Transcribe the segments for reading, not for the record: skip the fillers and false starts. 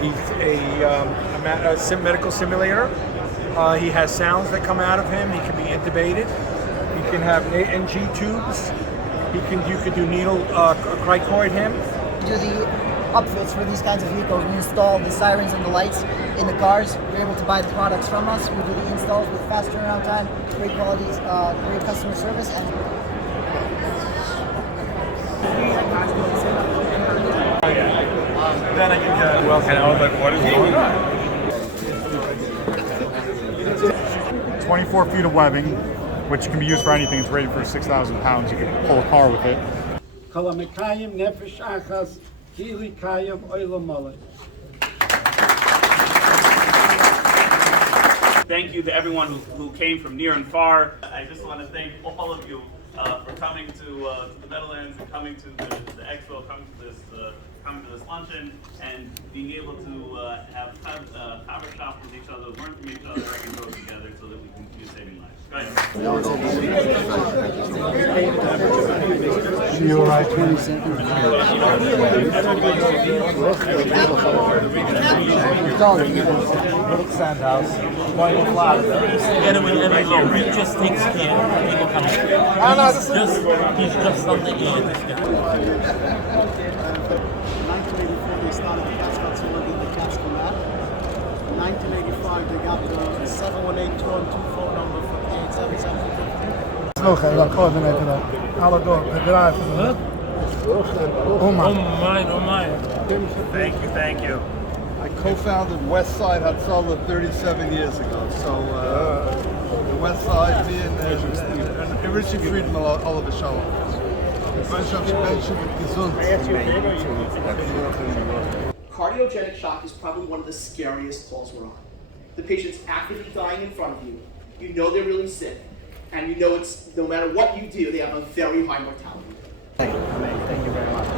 He's a medical simulator. He has sounds that come out of him. He can be intubated. He can have NG tubes. You could do needle cricoid him. Do the upfits for these kinds of vehicles. We install the sirens and the lights in the cars. You're able to buy the products from us. We do the installs with fast turnaround time, great quality, great customer service, and then I can and I was like, what is going on? 24 feet of webbing, which can be used for anything. It's rated for 6,000 pounds. You can pull a car with it. Thank you to everyone who came from near and far. I just want to thank all of you for coming to the Meadowlands and coming to the expo, coming to this luncheon, and being able to have conversation with each other, learn from each other, and grow together so that we can continue saving lives. Go ahead. You all right? 20 seconds. Little sand house. Anyway, he just takes care of people coming. He's just on the air, this guy. 1984 they started the Hatzalah did the cats come out. 1985 they got the 718-212 phone number for 87750. Slocha, ik coördinator daar. Alle door, de draad. Oh my. Thank you. I co-founded Westside Hatzalah 37 years ago. So the Westside being Richard Friedman, Oliver Shalom. Cardiogenic shock is probably one of the scariest calls we're on. The patient's actively dying in front of you. You know they're really sick, and you know it's no matter what you do, they have a very high mortality. Thank you very much.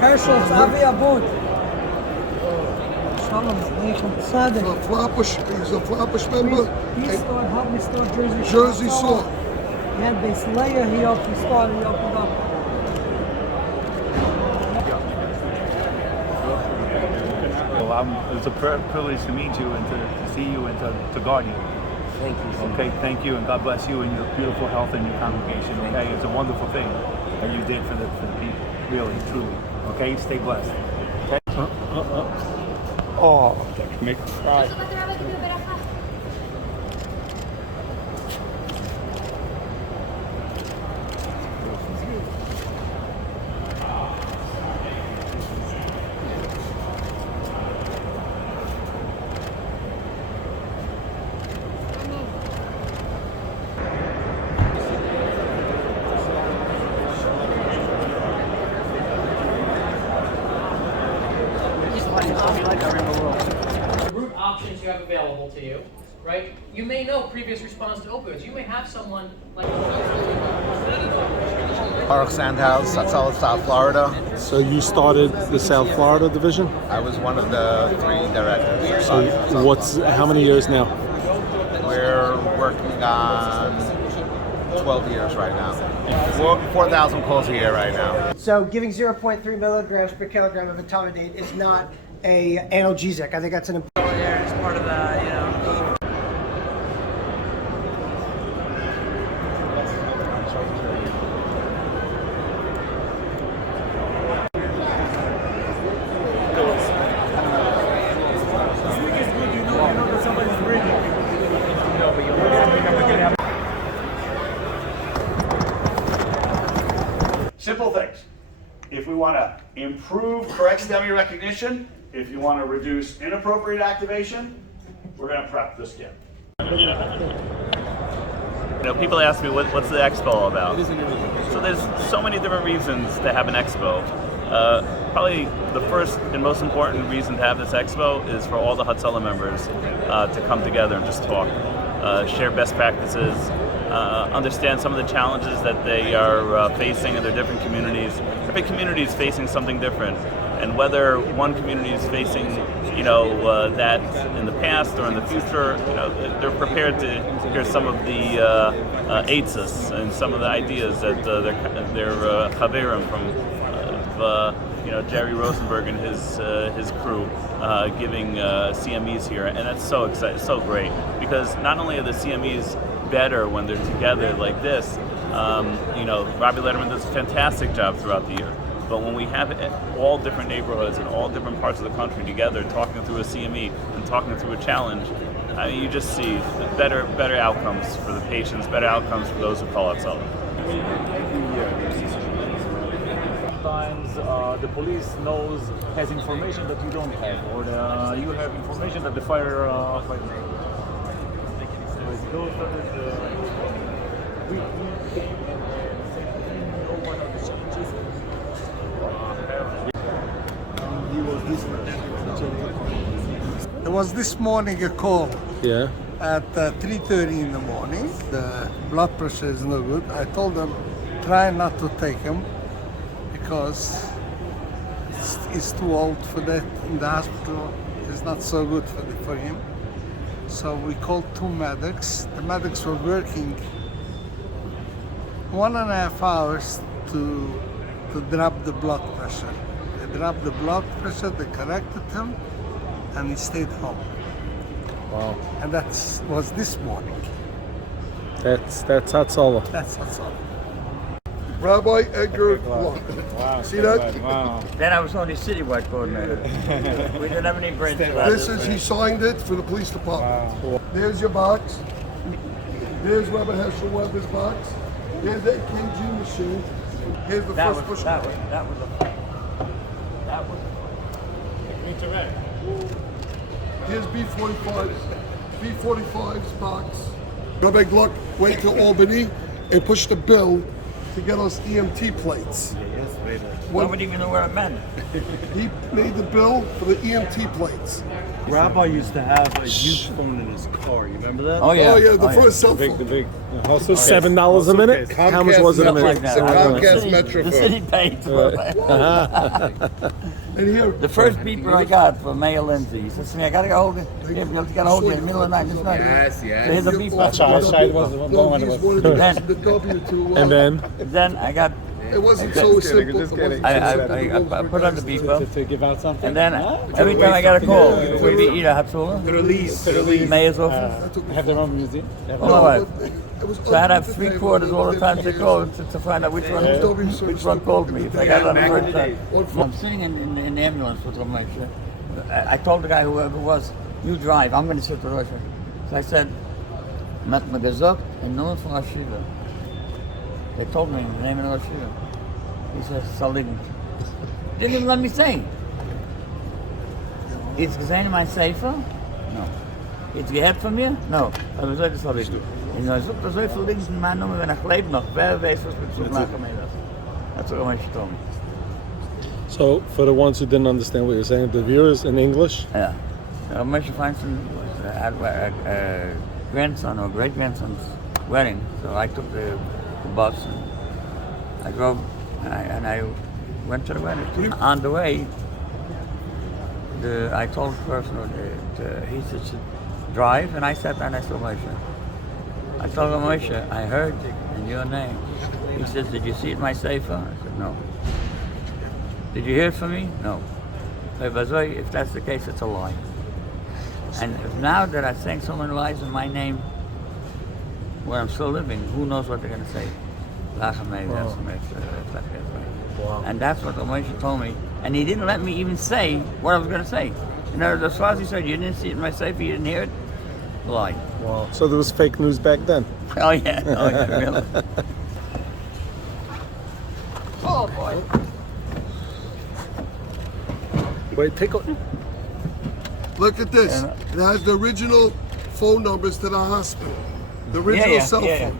Herschel, Avi Abud. Shalom, Tzaddik. He's a Flatbush member. He helped me start Jersey Saw. He had base layer, he helped me start, he opened up. Well, it's a privilege to meet you and to see you and to guard you. Thank you. Okay, thank you, and God bless you and your beautiful health and your congregation. Okay, it's a wonderful thing that you did for the people, really, truly. Okay, stay blessed. Okay. Oh, that can make me cry. The route options you have available to you, right? You may know previous response to opioids. You may have someone like Baruch Sandhouse, Hatzalah, South Florida. So you started the South Florida division? I was one of the 3 directors. So how many years now? We're working on 12 years right now. 4,000 calls a year right now. So giving 0.3 milligrams per kilogram of etomidate is not a analgesic. I think that's an important. there as part of the, you know. Simple things. If we want to improve correct STEMI recognition, if you want to reduce inappropriate activation, we're going to prep this kit. You know, people ask me what's the expo all about. So there's so many different reasons to have an expo. Probably the first and most important reason to have this expo is for all the Hatzalah members to come together and just talk, share best practices, understand some of the challenges that they are facing in their different communities. Every community is facing something different, and whether one community is facing, you know, that in the past or in the future, you know, they're prepared to hear some of the eitzes and some of the ideas that their chaverim from Jerry Rosenberg and his crew giving CMEs here, and that's so exciting, so great, because not only are the CMEs better when they're together like this, Robbie Letterman does a fantastic job throughout the year. But when we have all different neighborhoods and all different parts of the country together talking through a CME and talking through a challenge, you just see better outcomes for the patients, better outcomes for those who call Hatzalah. Sometimes the police has information that you don't have, or you have information that the fire fighter. Those are we came and said no one of the changes. There was this morning a call. Yeah. At 3:30 in the morning. The blood pressure is no good. I told them, try not to take him because it's too old for that in the hospital. It's not so good for him. So we called 2 medics. The medics were working 1.5 hours to drop the blood pressure. They dropped the blood pressure, they corrected him, and he stayed home. Wow. And that was this morning. That's Hatzalah. That's Hatzalah. Rabbi Edgar Block. Wow. See that? Wow. Then I was only citywide coordinator. We didn't have any brains. He signed it for the police department. Wow. There's your box. There's Rabbi Herschel Weber's box. Here's the KG machine. Here's the first push. That was Here's B45's box. Rabbi Gluck went to Albany and pushed the bill to get us EMT plates. Nobody even knew what it meant. He made the bill for the EMT plates. Rabbi used to have a huge phone in his car. You remember that? Oh yeah. The first cell phone. The big. Also $7 a minute. How much was it a minute? It's a Comcast Metro The phone. city paid for it. And here, The first beeper I got from Meadowlands, he says to me, I gotta get hold of you. You have to get hold of you in the middle of the night this night. Yes. So here's a beeper. Outside was going he's with. wanted the W to. And Then I got It wasn't so simple. I put on the beeper. To give out something. And then every time I got a call, would be either Hatzalah, mayor's office, Have their own museum. or my wife. So I'd have 3 quarters all the time to call to find out which one called me. If I got it on the first time. I'm sitting in the ambulance with Ramesha. I told the guy, whoever it was, you drive, I'm going to sit with Rosh. So I said, Mat Magazok and no for Hashiva. They told me the name of the Hashiva. He says, Salim. Didn't even let me say. It's gesehen in my sefer? No. It's gehört von mir? No. Aber so das habe ich. Und er sucht so viel Links in meinem Namen, wenn ich lebe noch. Wer weiß, was mit so machen mir das? That's what Ramesh told me. So, for the ones who didn't understand what you're saying, the viewers in English? Yeah. Ramesh Feinstein had a grandson or great-grandson's wedding. So I took the bus and I drove and I went to the wedding. On the way, I told the person, he said, drive, and I sat down next to Moshe. I told him, Moshe, I heard in your name. He says, did you see it in my sefer? I said, no. Did you hear it from me? No. If that's the case, it's a lie. And if now that I sang so many lies in my name, when I'm still living, who knows what they're going to say? Wow. And that's what the Moshe told me. And he didn't let me even say what I was going to say. In other words, as far as he said, you didn't see it in my sefer, you didn't hear it, lie. Wow. So there was fake news back then? Oh yeah, really. Oh boy. Wait, take a... Look at this. It has the original phone numbers to the hospital. The original cell phone.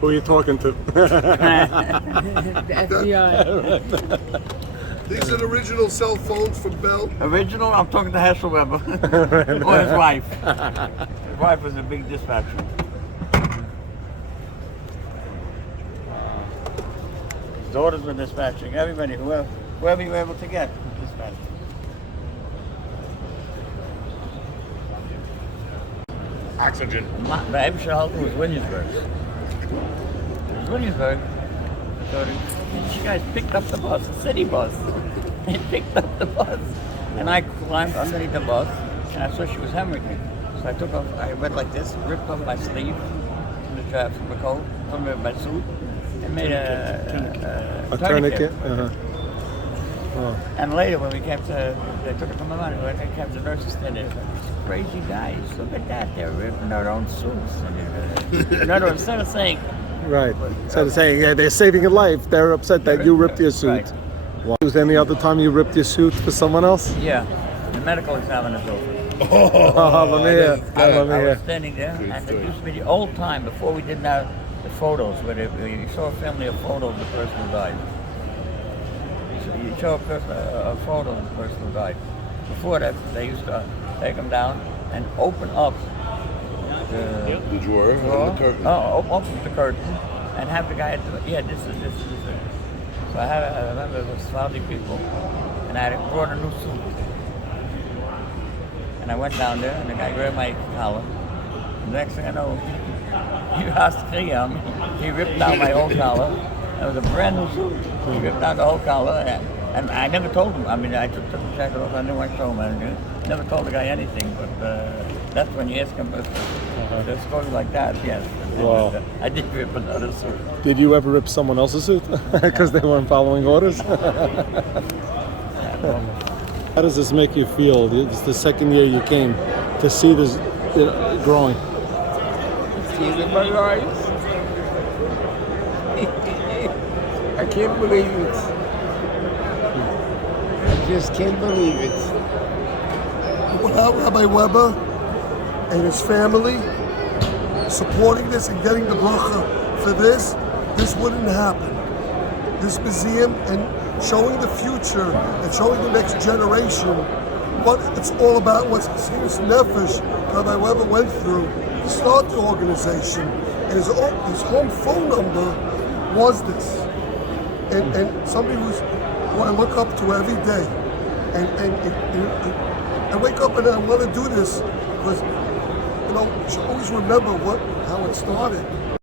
Who are you talking to? These are the original cell phones from Bell. Original? I'm talking to Herschel Weber. Or his wife. His wife was a big dispatcher. His daughters were dispatching. Everybody, whoever you were able to get, dispatching. Oxygen. The Eibischer Halten was Williamsburg. It was Williamsburg. So these guys picked up the bus, a city bus. They picked up the bus. And I climbed underneath the bus, and I saw she was hemorrhaging. So I took off, I went like this, ripped off my sleeve from the coat, from my suit, and made a tourniquet. Oh. And later, when we came to, they took it from my mother, when they came to nurses, and these crazy guys, look at that, they're ripping their own suits. In other words, instead of saying, Right. Instead of saying, yeah, they're saving your life, they're upset that you ripped your suit. Right. Wow. Was there any other time you ripped your suit for someone else? yeah, the medical examiner's over. Let me hear. I was standing there, and it used to be the old time before we didn't have the photos, where you saw a family a photo of the person who died. You show a photo of the person who died. Before that, they used to take them down and open up the drawer and the curtain. Open the curtain and have the guy. This is it. So I remember it was Saudi people, and I brought a new suit. And I went down there, and the guy grabbed my collar. The next thing I know, he ripped down my whole collar. It was a brand new suit. He ripped down the whole collar, and I never told him. I mean, I took the jacket off. I didn't want to show him anything. Never told the guy anything, but that's when you ask him if there's stories like that. Yes. Wow. I did rip another suit. Did you ever rip someone else's suit because they weren't following orders? How does this make you feel? It's the second year you came to see this growing. Tears in my eyes. I can't believe it. I just can't believe it. Without Rabbi Weber and his family supporting this and getting the bracha for this wouldn't happen. This museum and showing the future and showing the next generation what it's all about, what serious nefesh Rabbi Weber went through to start the organization. And his home phone number was this. And somebody who I look up to every day. And I wake up and I want to do this because, you know, you should always remember how it started.